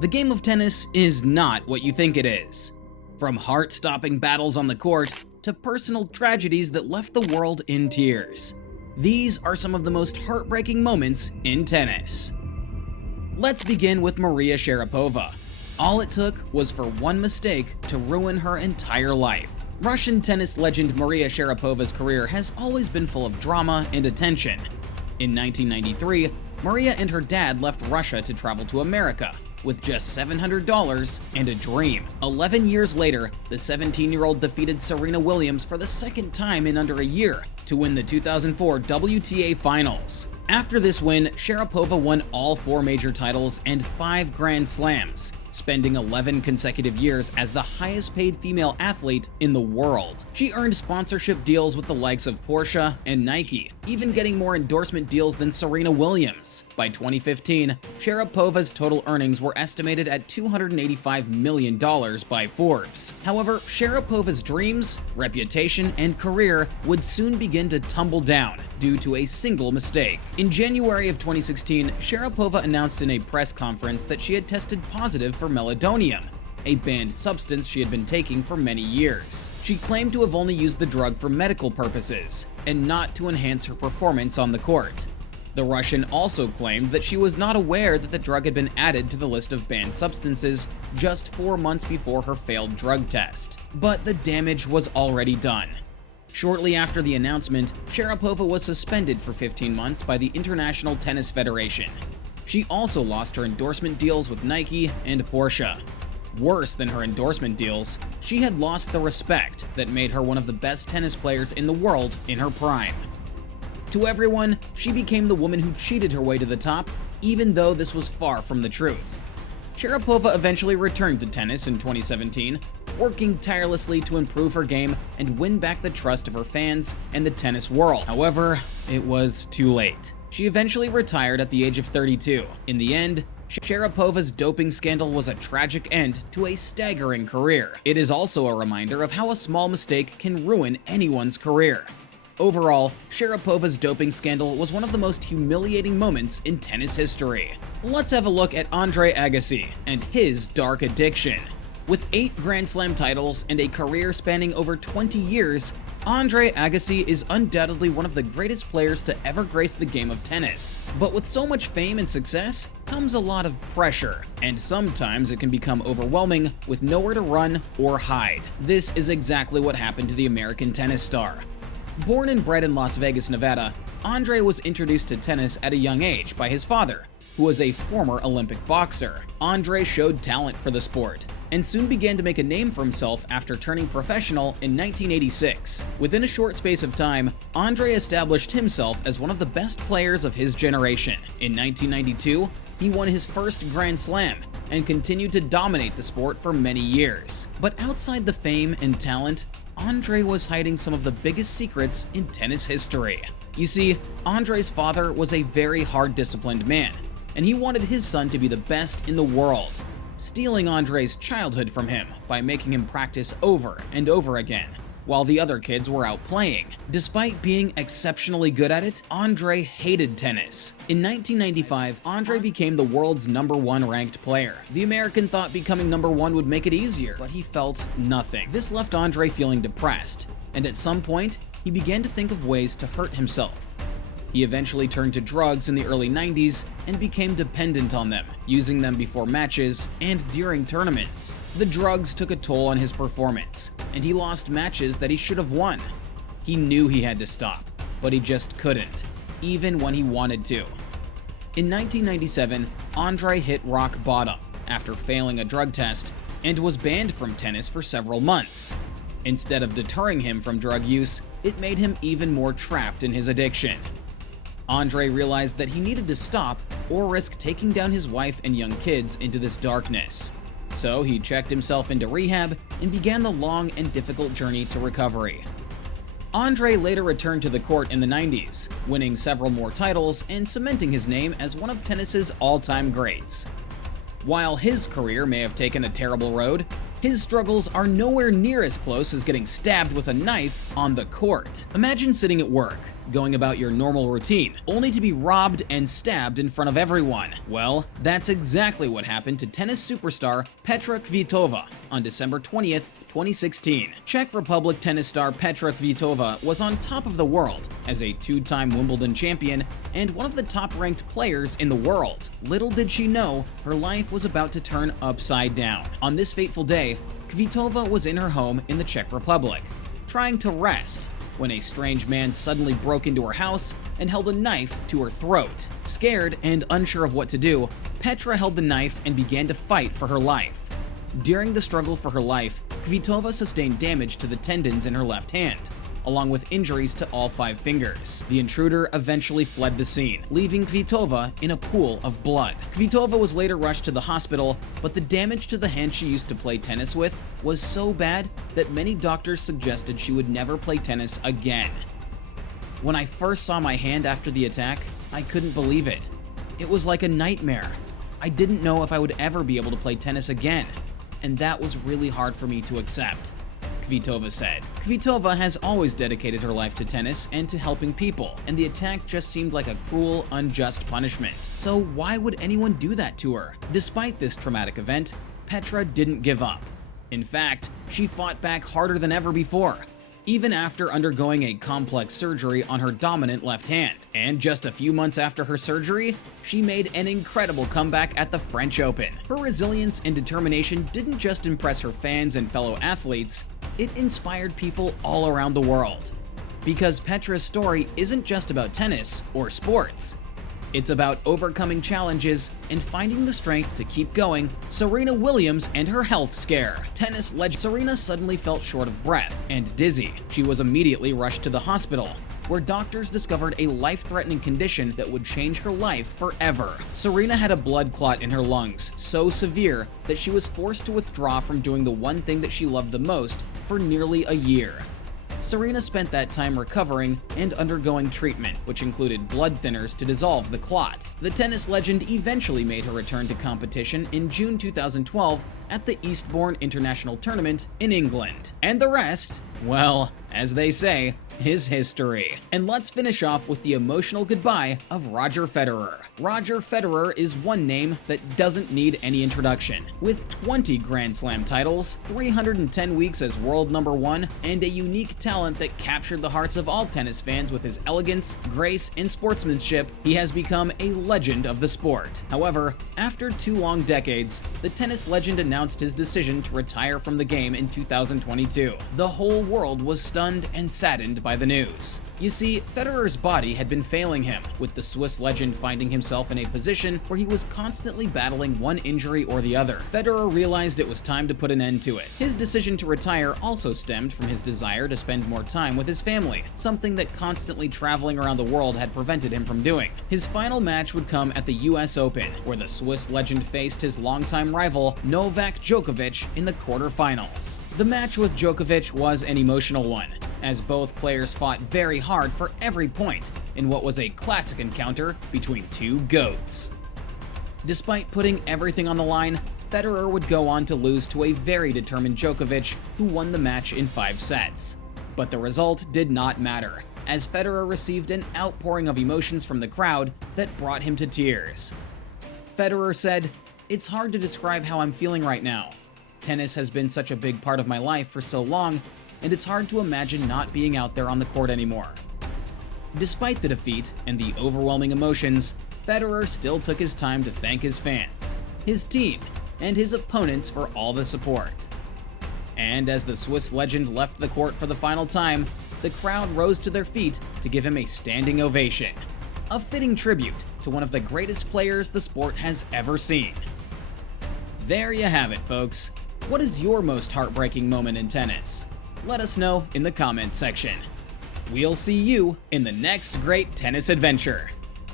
The game of tennis is not what you think it is. From heart-stopping battles on the court to personal tragedies that left the world in tears. These are some of the most heartbreaking moments in tennis. Let's begin with Maria Sharapova. All it took was for one mistake to ruin her entire life. Russian tennis legend Maria Sharapova's career has always been full of drama and attention. In 1993, Maria and her dad left Russia to travel to America with just $700 and a dream. 11 years later, the 17-year-old defeated Serena Williams for the second time in under a year to win the 2004 WTA Finals. After this win, Sharapova won all 4 major titles and 5 Grand Slams, spending 11 consecutive years as the highest-paid female athlete in the world. She earned sponsorship deals with the likes of Porsche and Nike, even getting more endorsement deals than Serena Williams. By 2015, Sharapova's total earnings were estimated at $285 million by Forbes. However, Sharapova's dreams, reputation, and career would soon begin to tumble down due to a single mistake. In January of 2016, Sharapova announced in a press conference that she had tested positive for meldonium, a banned substance she had been taking for many years. She claimed to have only used the drug for medical purposes and not to enhance her performance on the court. The Russian also claimed that she was not aware that the drug had been added to the list of banned substances just 4 months before her failed drug test. But the damage was already done. Shortly after the announcement, Sharapova was suspended for 15 months by the International Tennis Federation. She also lost her endorsement deals with Nike and Porsche. Worse than her endorsement deals, she had lost the respect that made her one of the best tennis players in the world in her prime. To everyone, she became the woman who cheated her way to the top, even though this was far from the truth. Sharapova eventually returned to tennis in 2017, working tirelessly to improve her game and win back the trust of her fans and the tennis world. However, it was too late. She eventually retired at the age of 32. In the end, Sharapova's doping scandal was a tragic end to a staggering career. It is also a reminder of how a small mistake can ruin anyone's career. Overall, Sharapova's doping scandal was one of the most humiliating moments in tennis history. Let's have a look at Andre Agassi and his dark addiction. With 8 Grand Slam titles and a career spanning over 20 years, Andre Agassi is undoubtedly one of the greatest players to ever grace the game of tennis. But with so much fame and success comes a lot of pressure, and sometimes it can become overwhelming with nowhere to run or hide. This is exactly what happened to the American tennis star. Born and bred in Las Vegas, Nevada, Andre was introduced to tennis at a young age by his father, who was a former Olympic boxer. Andre showed talent for the sport and soon began to make a name for himself after turning professional in 1986. Within a short space of time, Andre established himself as one of the best players of his generation. In 1992, he won his first Grand Slam and continued to dominate the sport for many years. But outside the fame and talent, Andre was hiding some of the biggest secrets in tennis history. You see, Andre's father was a very hard-disciplined man, and he wanted his son to be the best in the world, stealing Andre's childhood from him by making him practice over and over again, while the other kids were out playing. Despite being exceptionally good at it, Andre hated tennis. In 1995, Andre became the world's #1 ranked player. The American thought becoming #1 would make it easier, but he felt nothing. This left Andre feeling depressed, and at some point, he began to think of ways to hurt himself. He eventually turned to drugs in the early 90s and became dependent on them, using them before matches and during tournaments. The drugs took a toll on his performance, and he lost matches that he should have won. He knew he had to stop, but he just couldn't, even when he wanted to. In 1997, Andre hit rock bottom after failing a drug test and was banned from tennis for several months. Instead of deterring him from drug use, it made him even more trapped in his addiction. Andre realized that he needed to stop or risk taking down his wife and young kids into this darkness. So he checked himself into rehab and began the long and difficult journey to recovery. Andre later returned to the court in the 90s, winning several more titles and cementing his name as one of tennis's all-time greats. While his career may have taken a terrible road, his struggles are nowhere near as close as getting stabbed with a knife on the court. Imagine sitting at work, going about your normal routine, only to be robbed and stabbed in front of everyone. Well, that's exactly what happened to tennis superstar Petra Kvitova on December 20th, 2016. Czech Republic tennis star Petra Kvitova was on top of the world as a two-time Wimbledon champion and one of the top-ranked players in the world. Little did she know, her life was about to turn upside down. On this fateful day, Kvitova was in her home in the Czech Republic, trying to rest, when a strange man suddenly broke into her house and held a knife to her throat. Scared and unsure of what to do, Petra held the knife and began to fight for her life. During the struggle for her life, Kvitova sustained damage to the tendons in her left hand, along with injuries to all 5 fingers. The intruder eventually fled the scene, leaving Kvitova in a pool of blood. Kvitova was later rushed to the hospital, but the damage to the hand she used to play tennis with was so bad that many doctors suggested she would never play tennis again. When I first saw my hand after the attack, I couldn't believe it. It was like a nightmare. I didn't know if I would ever be able to play tennis again, and that was really hard for me to accept, Kvitova said. Kvitova has always dedicated her life to tennis and to helping people, and the attack just seemed like a cruel, unjust punishment. So why would anyone do that to her? Despite this traumatic event, Petra didn't give up. In fact, she fought back harder than ever before, even after undergoing a complex surgery on her dominant left hand. And just a few months after her surgery, she made an incredible comeback at the French Open. Her resilience and determination didn't just impress her fans and fellow athletes, it inspired people all around the world. Because Petra's story isn't just about tennis or sports. It's about overcoming challenges and finding the strength to keep going. Serena Williams and her health scare. Tennis legend Serena suddenly felt short of breath and dizzy. She was immediately rushed to the hospital, where doctors discovered a life-threatening condition that would change her life forever. Serena had a blood clot in her lungs so severe that she was forced to withdraw from doing the one thing that she loved the most for nearly a year. Serena spent that time recovering and undergoing treatment, which included blood thinners to dissolve the clot. The tennis legend eventually made her return to competition in June 2012 at the Eastbourne International Tournament in England. And the rest, well, as they say, is history. And let's finish off with the emotional goodbye of Roger Federer. Roger Federer is one name that doesn't need any introduction. With 20 Grand Slam titles, 310 weeks as world number 1, and a unique talent that captured the hearts of all tennis fans with his elegance, grace, and sportsmanship, he has become a legend of the sport. However, after 2 long decades, the tennis legend announced his decision to retire from the game in 2022. The whole world was stunned and saddened by the news. You see, Federer's body had been failing him, with the Swiss legend finding himself in a position where he was constantly battling one injury or the other. Federer realized it was time to put an end to it. His decision to retire also stemmed from his desire to spend more time with his family, something that constantly traveling around the world had prevented him from doing. His final match would come at the US Open, where the Swiss legend faced his longtime rival Novak Djokovic in the quarterfinals. The match with Djokovic was an emotional one, as both players fought very hard for every point in what was a classic encounter between two GOATs. Despite putting everything on the line, Federer would go on to lose to a very determined Djokovic, who won the match in 5 sets. But the result did not matter, as Federer received an outpouring of emotions from the crowd that brought him to tears. Federer said, "It's hard to describe how I'm feeling right now. Tennis has been such a big part of my life for so long, and it's hard to imagine not being out there on the court anymore." Despite the defeat and the overwhelming emotions, Federer still took his time to thank his fans, his team, and his opponents for all the support. And as the Swiss legend left the court for the final time, the crowd rose to their feet to give him a standing ovation, a fitting tribute to one of the greatest players the sport has ever seen. There you have it, folks. What is your most heartbreaking moment in tennis? Let us know in the comment section. We'll see you in the next great tennis adventure.